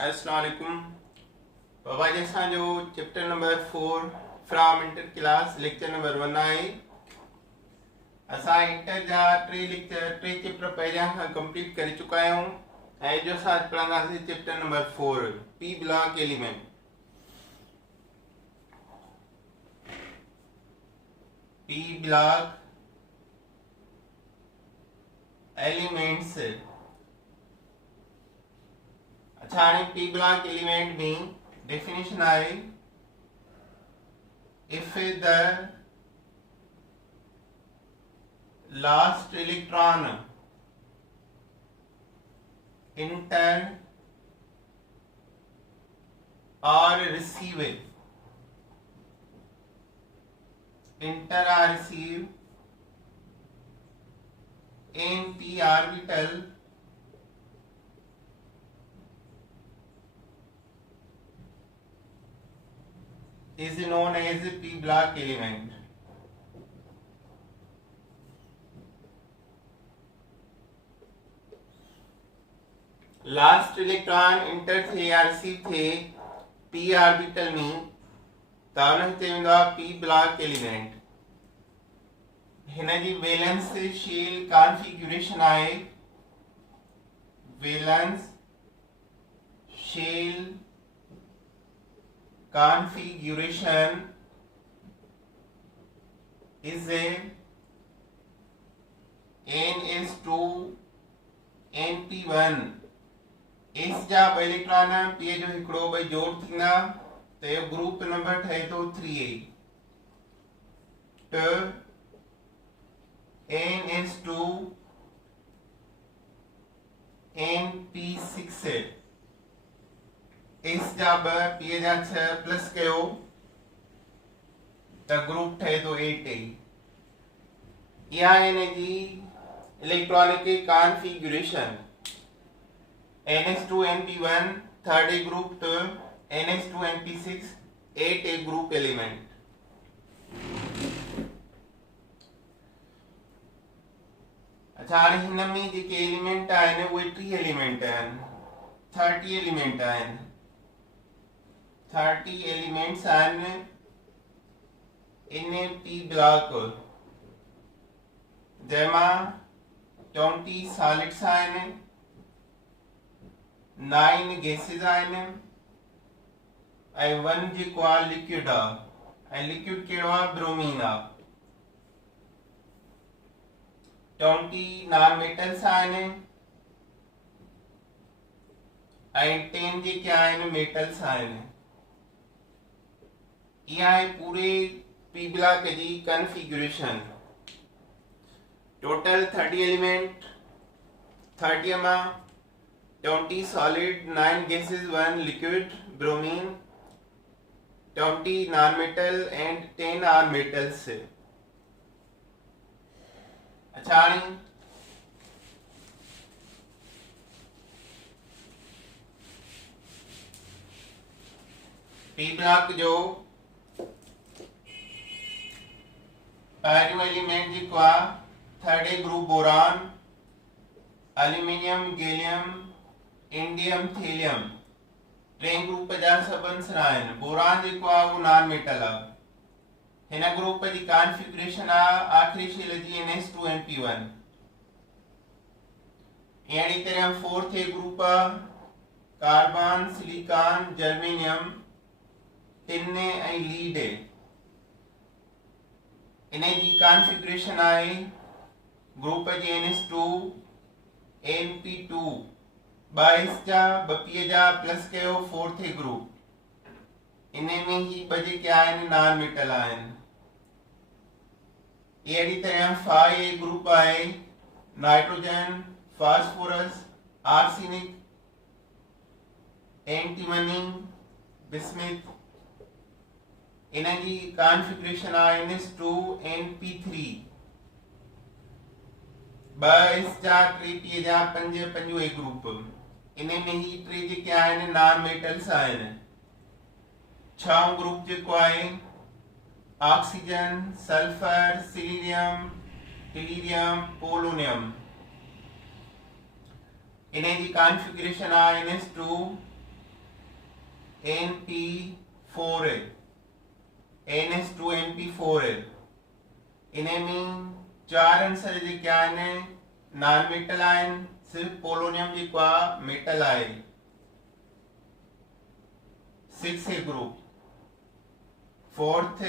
अस्सलाम वालेकुम। बाबा जैसा जो chapter number 4 from inter class lecture number 1 आहे। असां इंटर जा टे चैप्टर पहिरियां खां कंप्लीट करे चुका आहियूं ऐं जो असां पढ़ंदासीं chapter number 4 P block element. P block elements. अच्छा हाणे पी ब्लॉक एलिमेंट में डेफिनेशन आहे if the last electron enter or receive in p orbital is known as p block element. Last electron inter थे या receive थे p orbital में त उन खे वेंदो आहे p ब्लॉक एलिमेंट। हिन जी वैलेंस शेल कॉन्फ़िगरेशन आहे valence shell configuration is a n(2) np1 s जा ब इलेक्ट्रॉन p जो हिकिड़ो ॿई जोड़ थींदा त इहो ग्रुप नंबर ठहे थो 3a त n(2) np6 एस जा ब पी जा 6 प्लस कयो त ग्रुप ठहे तो 8a। इहा हिन जी electronic configuration ns2 np1 third A group तो ns2 np6 8a group element. अच्छा हाणे हिन में जेके एलिमेंट आहिनि उहे 3 एलिमेंट आहिनि 30 एलिमेंट आहिनि 30 elements and in p block जंहिंमां 20 solids आहिनि 9 gases आहिनि ऐं 1 जेको आहे लिक्विड आहे ऐं लिक्विड कहिड़ो आहे ब्रोमीन आहे। 20 नॉन मेटल्स आहिनि ऐं 10 जेके आहिनि मेटल्स आहिनि। यह है पूरे पी ब्लॉक की कॉन्फ़िगरेशन। टोटल 30 एलिमेंट 30 में 20 solid 9 gases 1 liquid bromine 20 non metal and 10 are metals. अच्छा पी ब्लॉक जो पहिरियों एलिमेंट जेको आहे third A group boron aluminium gallium indium thallium टे ग्रुप जा सब आंसर आहिनि। बोरान जेको आहे उहो नॉन मेटल आहे। हिन ग्रुप जी कॉन्फ़िगरेशन आहे आखिरी शेल जी ns2 np1। अहिड़ी तरह fourth A group carbon silicon germanium tin ऐं लीड। इन जी कॉन्फ़िगरेशन आहे ग्रुप जी ns2 np2 22 जा ब p जा प्लस कयो फोर्थ ए ग्रुप। इन में ही ब जेके आहिनि नॉन मेटल आहिनि। अहिड़ी तरह 5 ग्रुप आहे nitrogen phosphorus arsenic antimony bismuth. इन जी कॉन्फ़िगरेशन आहे ns2 np3 22 जा 3 जा 5 ग्रुप। इन में ही 3 जेके आहिनि नॉन मेटल्स आहिनि। 6 ग्रुप जेको आहे ऑक्सीजन सल्फर सिलिनियम टेलिरियम पोलोनियम। इन जी कॉन्फ़िगरेशन आहे ns2 np4l ns2np4l इन्हें में चार आंसर जी क्या है नॉन मेटल आयन सिर्फ पोलोनियम जी का मेटल आए 6 है group 4th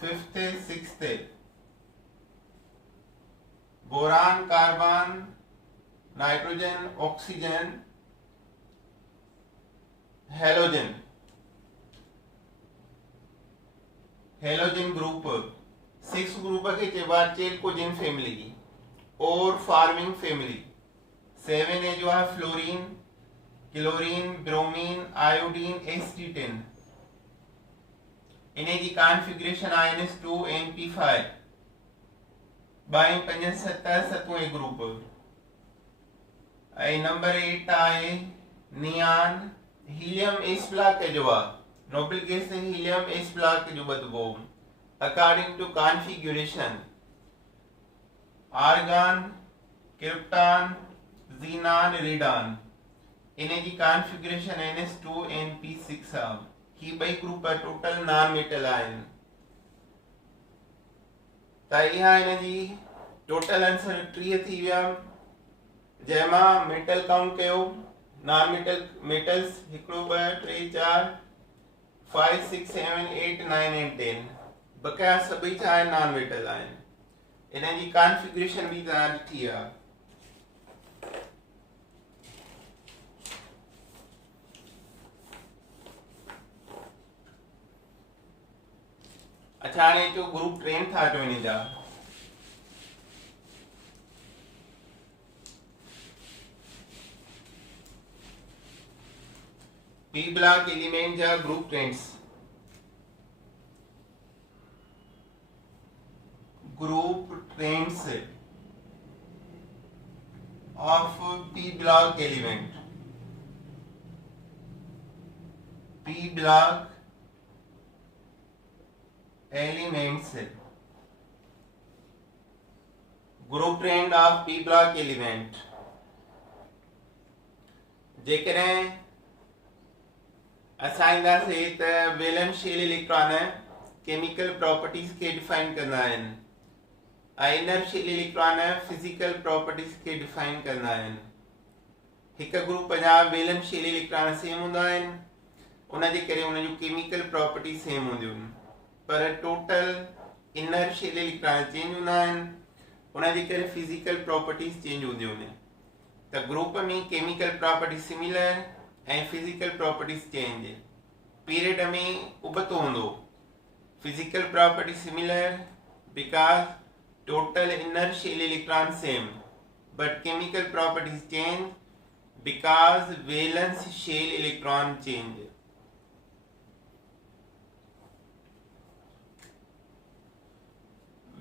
5th 6th boron carbon nitrogen oxygen halogen halogen group 6 group के बाद चेलकोजिन फैमिली की और फार्मिंग फैमिली 7 है जो है fluorine chlorine bromine iodine astatine इन्हें की कॉन्फ़िगरेशन -2 np5 बाई 75 सतवें ग्रुप आई नंबर 8 आए नियान हीलियम एस ब्लॉक के जो नोबल गैस है हीलियम एस ब्लॉक के जो बदबो according to configuration argon krypton xenon radon इन्हें की कॉन्फ़िगरेशन ns2 np6 की बई ग्रुप है टोटल नॉन मेटल आयन ताई यहाँ इन्हें जी टोटल आंसर 3 थी विया जैमा मेटल काउंट कयो नॉन मेटल मेटल्स हिकड़ो 2 3 4 5 6 7 8 9 एंड 10 बकाया सभी छा नॉन मेटल आयन इन्हें जी कॉन्फ़िगरेशन भी तव्हां ॾिठी आहे अच्छा हाणे जो ग्रुप ट्रेन था जो इन जा पी ब्लॉक एलिमेंट जा group trends group trends of P block element P block elements group trend of P block element जेकॾहिं असां ईंदासीं त वैलेंशियल इलेक्ट्रॉन केमिकल प्रॉपर्टीज के डिफाइन कंदा आहिनि ऐं इनर्शियल इलेक्ट्रॉन फिजिकल प्रॉपर्टीज के डिफाइन कंदा आहिनि हिकु ग्रुप जा वैलेंशियल इलेक्ट्रॉन सेम हूंदा आहिनि उन जे करे उन जूं केमिकल प्रॉपर्टीज सेम हूंदियूं आहिनि पर टोटल इनर्शियल इलेक्ट्रॉन चेंज हूंदा आहिनि उन जे करे फिजिकल प्रॉपर्टीज चेंज हूंदियूं आहिनि त ग्रुप में केमिकल प्रॉपर्टी सिमिलर ऐं फिजिकल प्रॉपर्टीज चेंज पीरियड में उबतो हूंदो physical property similar because total inertial electron same but chemical properties change because valence shell electron change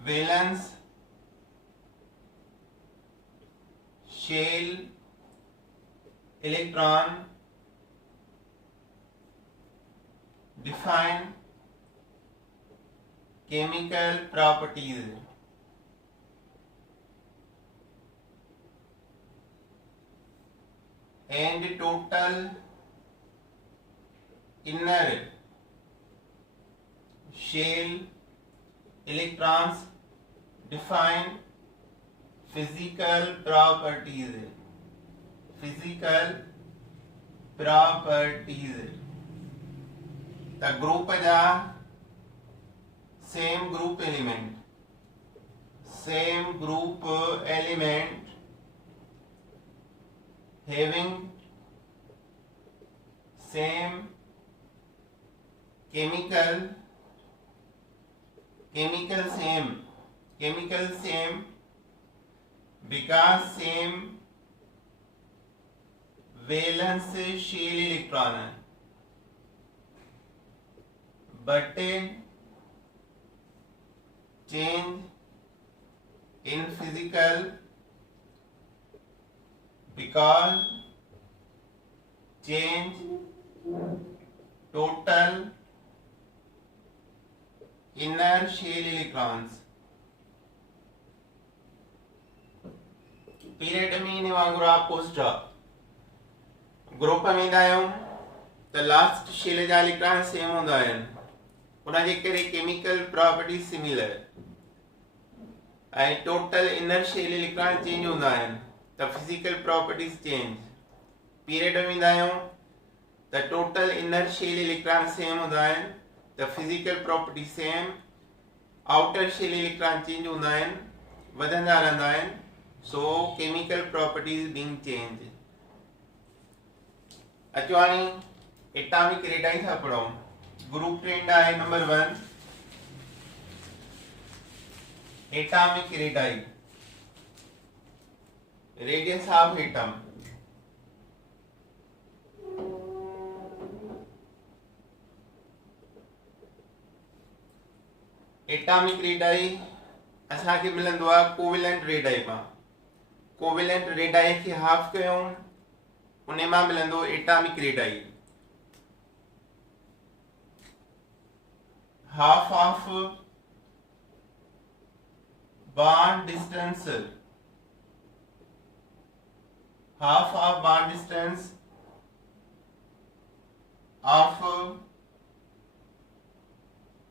valence shell electron define chemical properties and total inner shell electrons define physical properties the group जा same group element having same chemical same because same valence shell electron but change in physical because change total inner shell electrons period में इन वांगुरु आप post group में ईंदा आहियूं त त last shell जा इलेक्ट्रॉन सेम हूंदा आहिनि, उन जे करे केमिकल प्रॉपर्टी सिमिलर, ऐं total inner shell electron change हूंदा आहिनि त फिजिकल प्रॉपर्टीज चेंज। पीरियड में ईंदा आहियूं त total inner shell electron same हूंदा आहिनि त physical property same, outer shell electron change हूंदा आहिनि, वधंदा रहंदा आहिनि, so chemical properties being change. अचो हाणे एटॉमिक रेडाई था पढ़ूं। ग्रुप ट्रेंड आहे number 1 atomic radii, radius of atom. Atomic radii असांखे मिलंदो आहे कोवेलेंट रेडाई मां। कोवेलेंट रेडाई खे हाफ कयूं उन मां मिलंदो atomic radii. Half of bond distance, half of bond distance of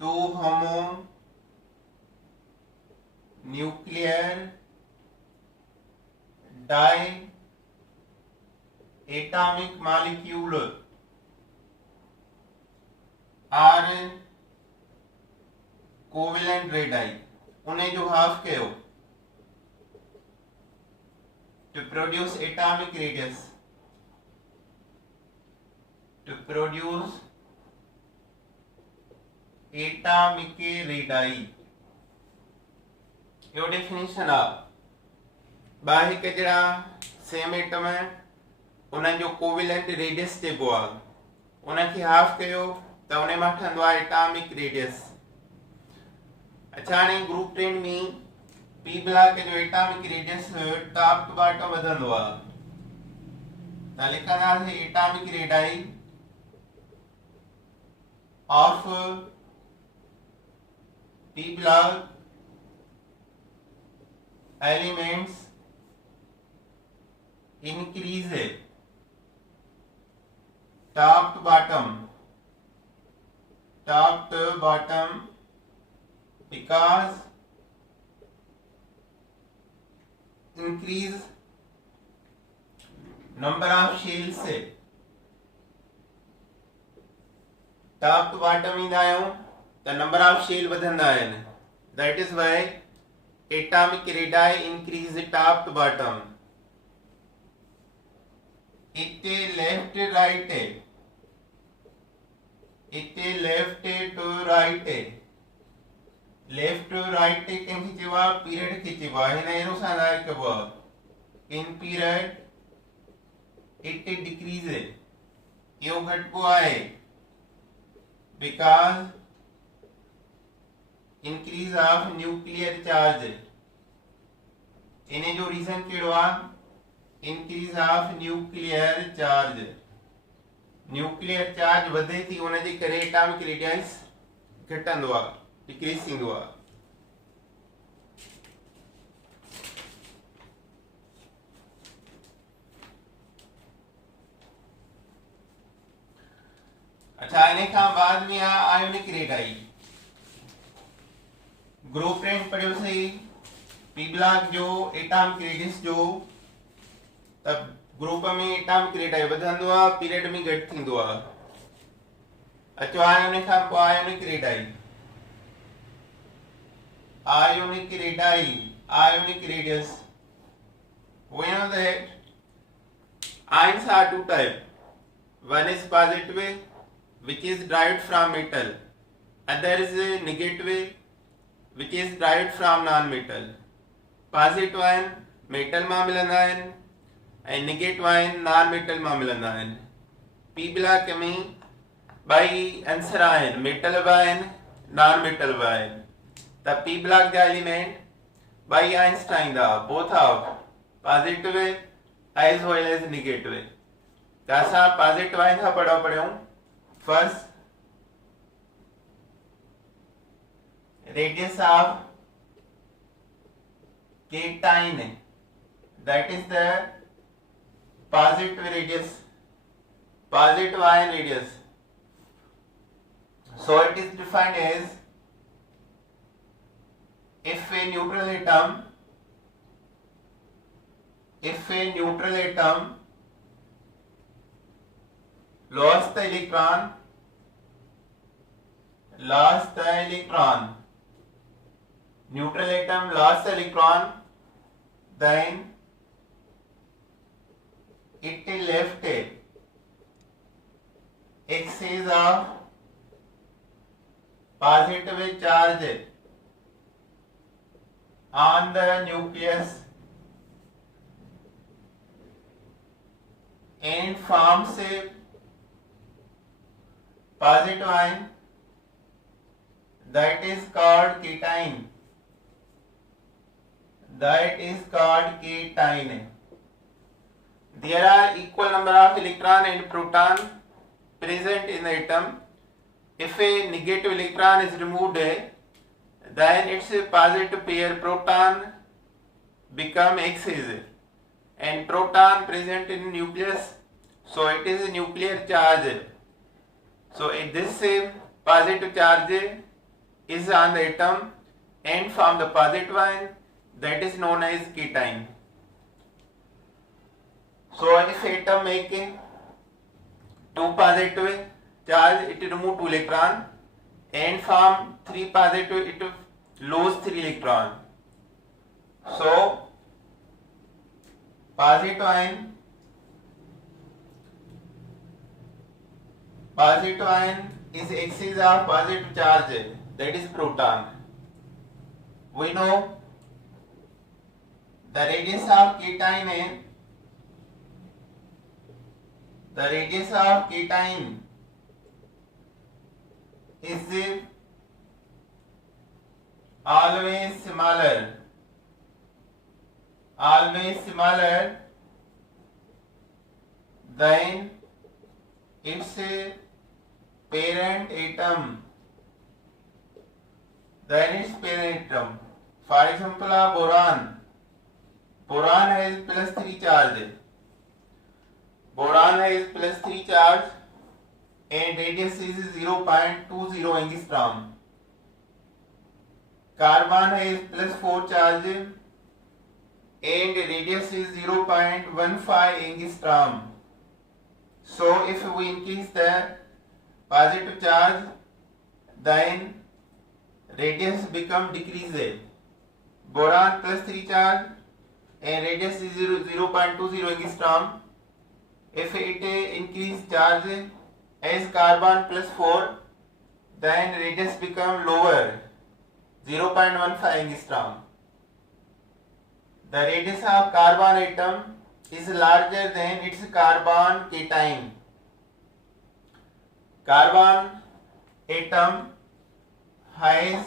two homonuclear diatomic molecule are covalent radii। उन्हें जो हाफ कयो to produce atomic radius, to produce atomic radii। यो डेफिनेशन आ बा हिक जड़ा सेम एटम है उन जो कोवेलेंट रेडियस चइबो आ, उन खे हाफ कयो त उन मां ठहंदो आहे एटॉमिक रेडियस। अच्छा हाणे ग्रुप ट्रेंड में पी ब्लॉक जो atomic radius top to bottom वधंदो आहे त लिखंदासीं atomic radii of P block elements increase top to bottom because increase number of shells से टॉप टू बॉटम ईंदा आहियूं त नंबर ऑफ शेल वधंदा आहिनि, that is why atomic radii increase top to bottom. इते लेफ्ट राइट है, इते left to right है, लेफ्ट टू राइट कंहिंखे चइबो आहे पीरियड खे चइबो आहे, हिन एरो सां ज़ाहिर कबो आहे इन पीरियड इट डिक्रीज, इहो घटिबो आहे because increase of nuclear charge. इन जो रीजन कहिड़ो आहे increase of nuclear charge. Nuclear charge वधे थी उन जे करे एटॉमिक रेडियस घटंदो आहे, डिक्रीज थींदो आहे। अच्छा इन खां बाद में आयोनिक रेडाई। ग्रुप ट्रेंड पढ़ियोसीं पी ब्लॉक जो एटॉमिक रेडियस जो, तब ग्रुप में एटॉमिक रेडाई वधंदो आहे, पीरियड में घटि थींदो आहे। अचो हाणे उन खां पोइ ionic radii. Ionic radii, ionic radius. We know that ions are two types. One is positive, which is derived from metal. Other is negative, which is derived from non-metal. Positive ion metal में मिलंदा आहिनि ऐं negative ion non-metal में मिलंदा आहिनि। P block में ॿई answer आहिनि, metal बि आहिनि non-metal बि आहिनि। The P block the element by Einstein the both of positive as well as negative। जैसा पॉजिटिव आइन था पढ़ूं first radius of cation, that is the positive radius, positive ion radius. So it is defined as if a neutral atom lost the electron, neutral atom lost the electron, then it left a excess of positive charge on the nucleus and forms a positive ion that is called cation. There are equal number of electron and proton present in the atom. If a negative electron is removed, then its positive pair proton become excess and proton present in nucleus, so it is a nuclear charge. So this positive charge is on the atom and form the positive ion that is known as cation. So if atom make two positive charge, it remove two electron and form three positive, it lose three electron. So positive ion is excess of positive charge, that is proton. We know the radius of cation is always smaller than its parent atom. For example, boron has plus 3 charge. And radius is 0.20 angstrom. Carbon has plus 4 charge and radius is 0.15 angstrom. So if we increase the positive charge, then radius become decreased. Boron plus 3 charge and radius is 0.20 angstrom. If it increase charge as carbon plus 4, then radius become lower, 0.15 angstrom. The radius of carbon atom is larger than its carbon cation. Carbon atom has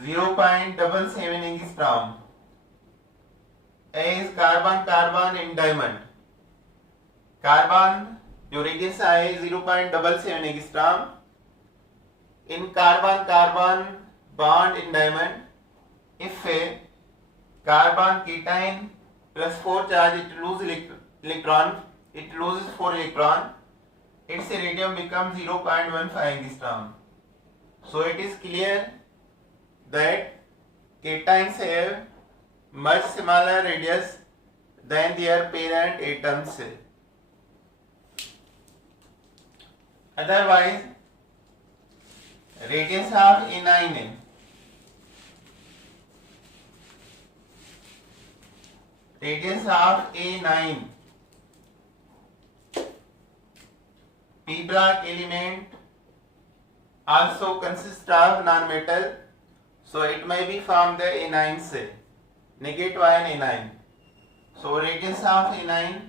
0.77 angstrom as carbon in diamond. Carbon जो radius है 0.77 angstrom. In carbon bond in diamond, if a carbon cation plus 4 charge, it loses electron, it loses 4 electron, its radius becomes 0.15 angstrom. So it is clear that cations have much smaller radius than their parent atoms. Otherwise, radius of anion p block element also consists of non-metal, so it may be from the anions, negative ion anion. So radius of anion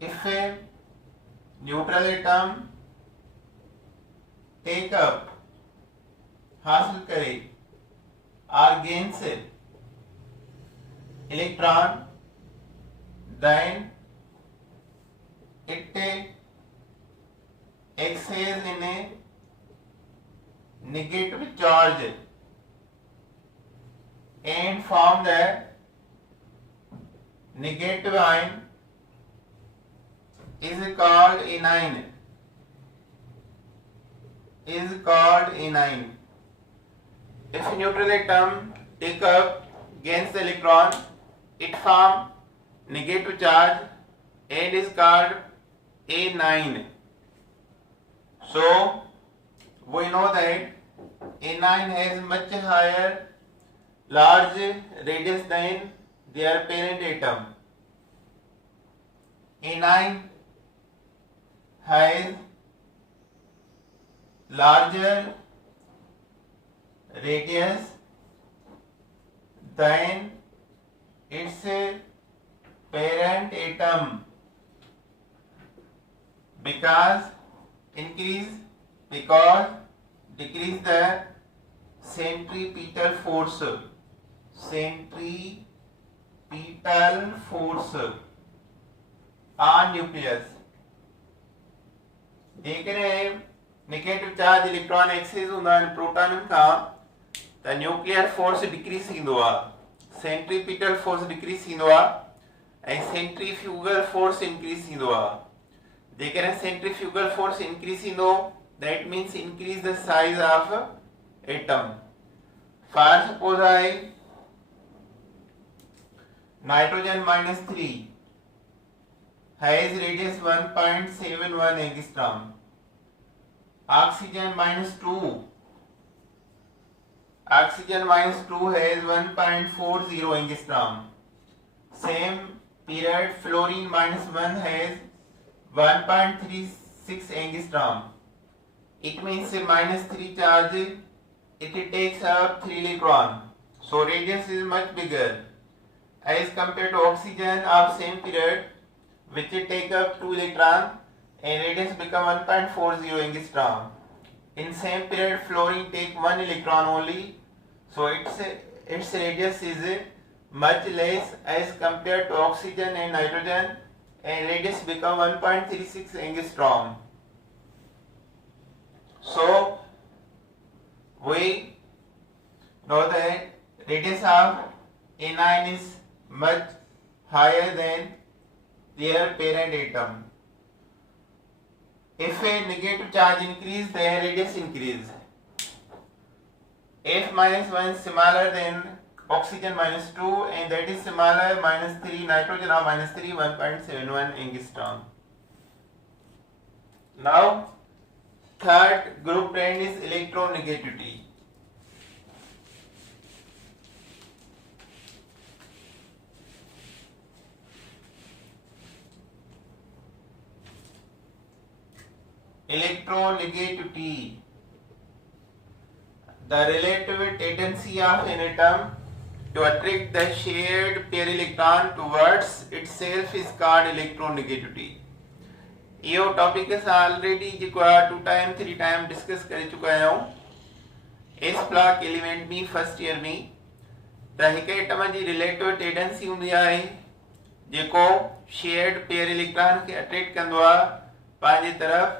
if a neutral atom take up, हासिल करे or gains electron, then it excels in a negative charge and form the negative ion is called anion. If neutral atom take up against the electron, it form negative charge and is called anion. So we know that anion has much higher large radius than their parent atom. Anion has larger radius than its parent atom because decrease the centripetal force on nucleus. देख रहे हैं negative charge electron access हुंदा आहिनि प्रोटॉनन खां त nuclear force decrease थींदो आहे centripetal force decrease थींदो आहे ऐं सेंट्रीफ्यूगल फोर्स इंक्रीज थींदो आहे जेकॾहिं सेंट्रीफ्यूगल फोर्स इंक्रीज थींदो that means increase the size of atom for suppose I nitrogen -3 has radius 1.71 angstrom. Oxygen -2 has 1.40 angstrom. Same period fluorine -1 has 1.36 angstrom. It means -3 charge it takes up 3 electron. So radius is much bigger as compared to oxygen of same period which take up 2 electron and radius become 1.40 angstrom. In same period fluorine take 1 electron only, so its radius is much less as compared to oxygen and nitrogen and radius become 1.36 angstrom. So we know that radius of anion is much higher than their parent atom. If a negative charge increase, then radius increase. F -1 is smaller than oxygen -2 and that is smaller -3 nitrogen or -3 1.71 angstrom. Now third group trend is electronegativity. Electronegativity, the relative tendency of an atom to attract the shared pair electron towards itself is called electronegativity. Yo topic already जेको 2 time 3 time discuss करे चुका आहियूं S block element में first year में त हिक atom जी relative tendency हूंदी आहे जेको शेयर्ड पेयर इलेक्ट्रॉन खे अट्रैक्ट कंदो आहे पंहिंजे तरफ़.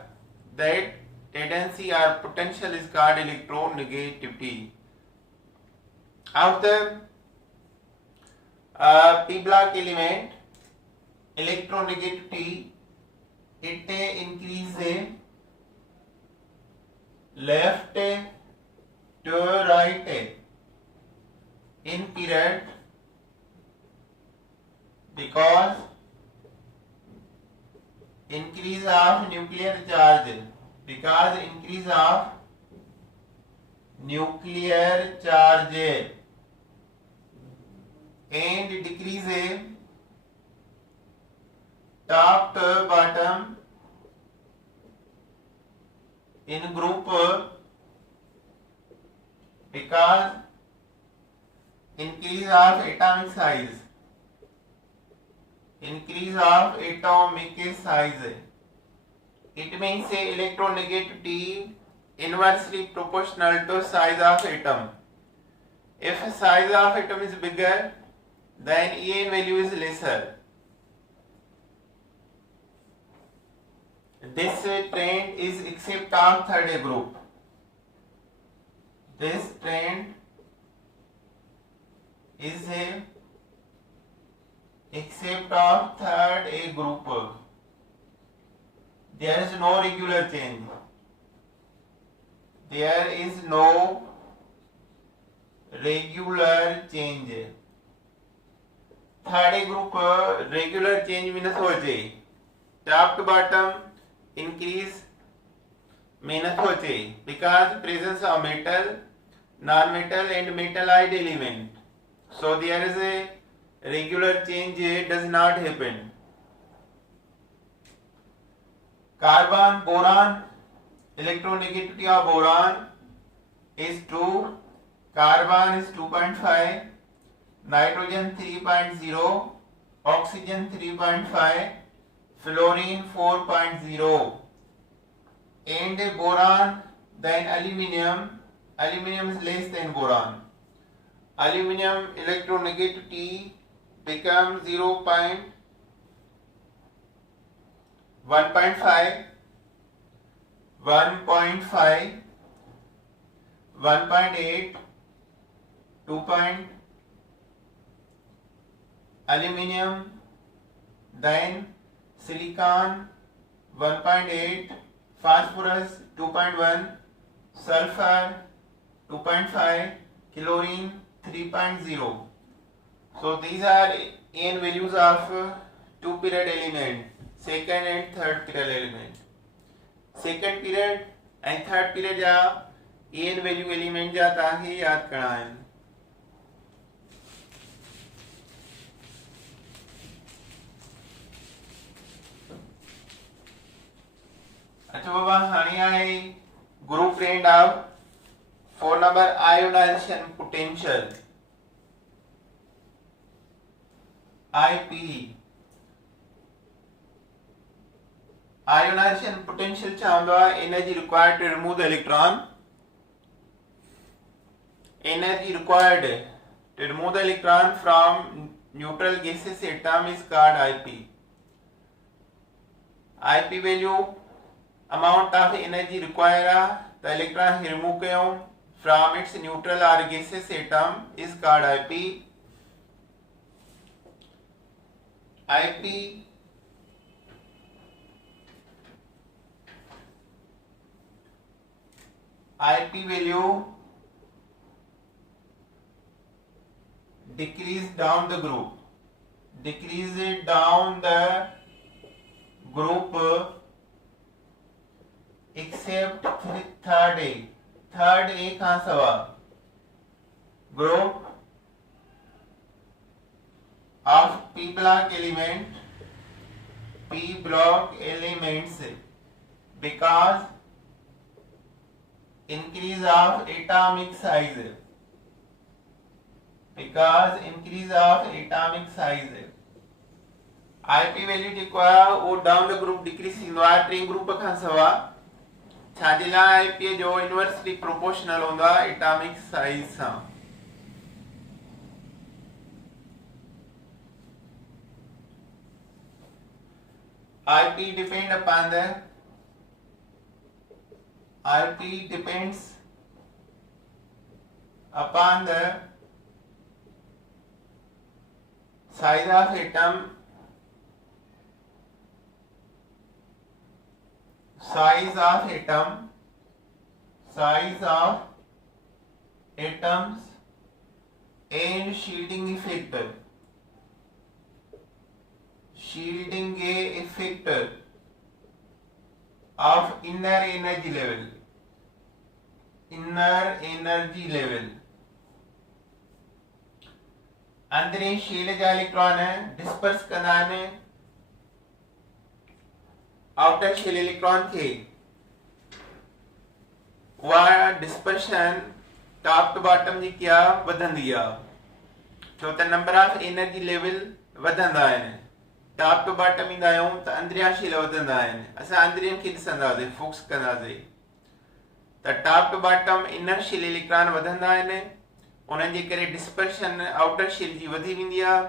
That tendency or potential is called electronegativity. Of the p block element, electronegativity it increase the left to right in period because increase of nuclear charge and decrease top to bottom in group because increase of atomic size. It means electronegativity inversely proportional to size of atom. If size of atom is bigger, then En value is lesser. This trend is except of third group. This trend is a except of third A group. There is no regular change. There is no regular change. Third A group regular change means हो जाए. Top to bottom increase means हो जाए because presence of metal, non-metal and metallized element. So there is a regular change does not happen. Carbon, boron, electronegativity of boron is 2, carbon is 2.5, nitrogen 3.0, oxygen 3.5, fluorine 4.0, and boron, then aluminum is less than boron. Aluminum electronegativity becomes 0.1.5, 1.5, 1.8, 2. Aluminum, then silicon 1.8, phosphorus 2.1, sulfur 2.5, chlorine 3.0. So these are n values of 2 period element, second and third period element. Second period and third period जा n value element जाता है याद करना है. अच्छा बाबा हानि आए group trend of 4 number ionization potential IP. Ionization potential चाहूँगा energy required to remove the electron. Energy required to remove the electron from neutral gaseous atom is called IP. IP value amount of energy required the electron remove from its neutral or gaseous atom is called IP. IP value decrease down the group, decrease it down the group except third A. Third A कहाँ से हुआ? Group of P block elements because increase of atomic size. IP value दिखवा वो down the group decrease हुआ train group कहाँ से हुआ? छाजिला IP जो inversely proportional होगा atomic size सा. IP depends upon the size of atom, atoms and shielding effect of inner energy level. अंदर ही शील्ड जा इलेक्ट्रॉन है डिस्पर्स करना है आउटर शेल इलेक्ट्रॉन थे वह डिस्पर्शन टॉप टू बॉटम जी क्या वधन दिया चौथा नंबर ऑफ एनर्जी लेवल वधंदा आहिनि टॉप टू बॉटम ईंदा आहियूं त अंदरिया शील वधंदा आहिनि असां अंदरियनि खे ॾिसंदासीं फोकस कंदासीं त टॉप टू बॉटम इनर शील इलेक्ट्रॉन वधंदा आहिनि उन्हनि जे करे डिस्पर्शन आउटर शेल जी वधी वेंदी आहे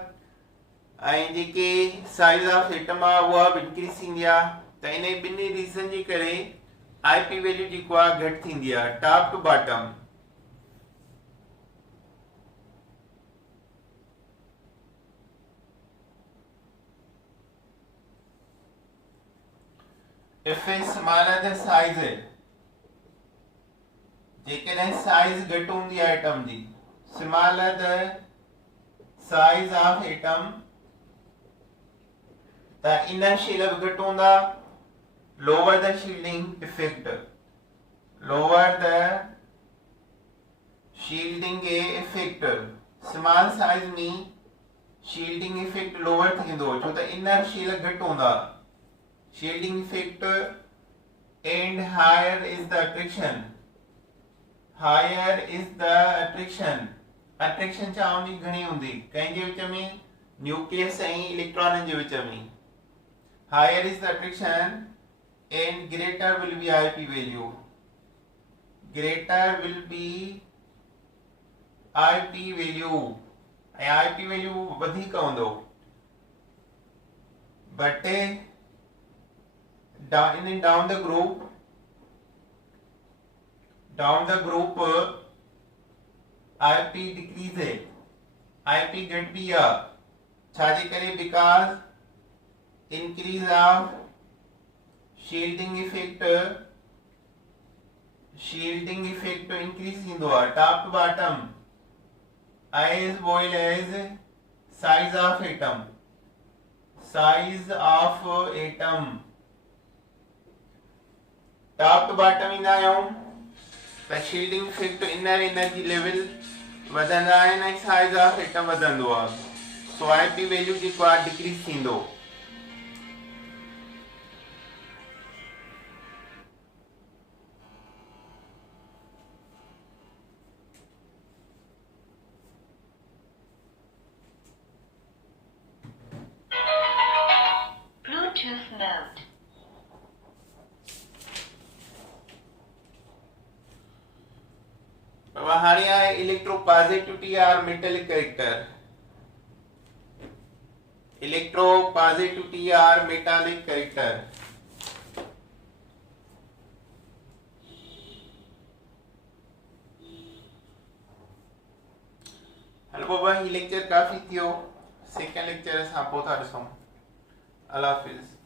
ऐं जेके साइज ऑफ एटम आहे उहा बि इंक्रीज थींदी आहे त इन ॿिन्ही रीज़न जे करे आईपी वैल्यू जेको आहे घटि थींदी आहे top to bottom if is smaller the size है जेकॾहिं size घटि हूंदी आहे atom ji smaller the size of atom the inner shell of घटि हूंदा lower the shielding effect lower the shielding effect small size में shielding effect lower थींदो छो त inner shell घटि हूंदा shielding effect and higher is the attraction attraction चावनी घणी हूंदी कंहिं जे विच में न्यूक्लियस ऐं इलेक्ट्रॉननि जे विच में higher is the attraction and greater will be IP value ऐं IP value वधीक हूंदो but down the group IP decrease है IP घट भी है छाजे करे because increase of shielding effect increase थींदो आहे top to bottom as boiled as size of atom top to bottom ईंदा आहियूं त shielding effect inner energy level वधंदा आहिनि ऐं size of atom वधंदो आहे so IP value जेको आहे decrease थींदो Bluetooth mode. हाणे आहे इलेक्ट्रोपॉजिटिविटी और मेटालिक कैरेक्टर हलो बाबा ही लेक्चर काफ़ी थियो सेकेंड लेक्चर असां पोइ था ॾिसूं अल्लाह हाफ़िज़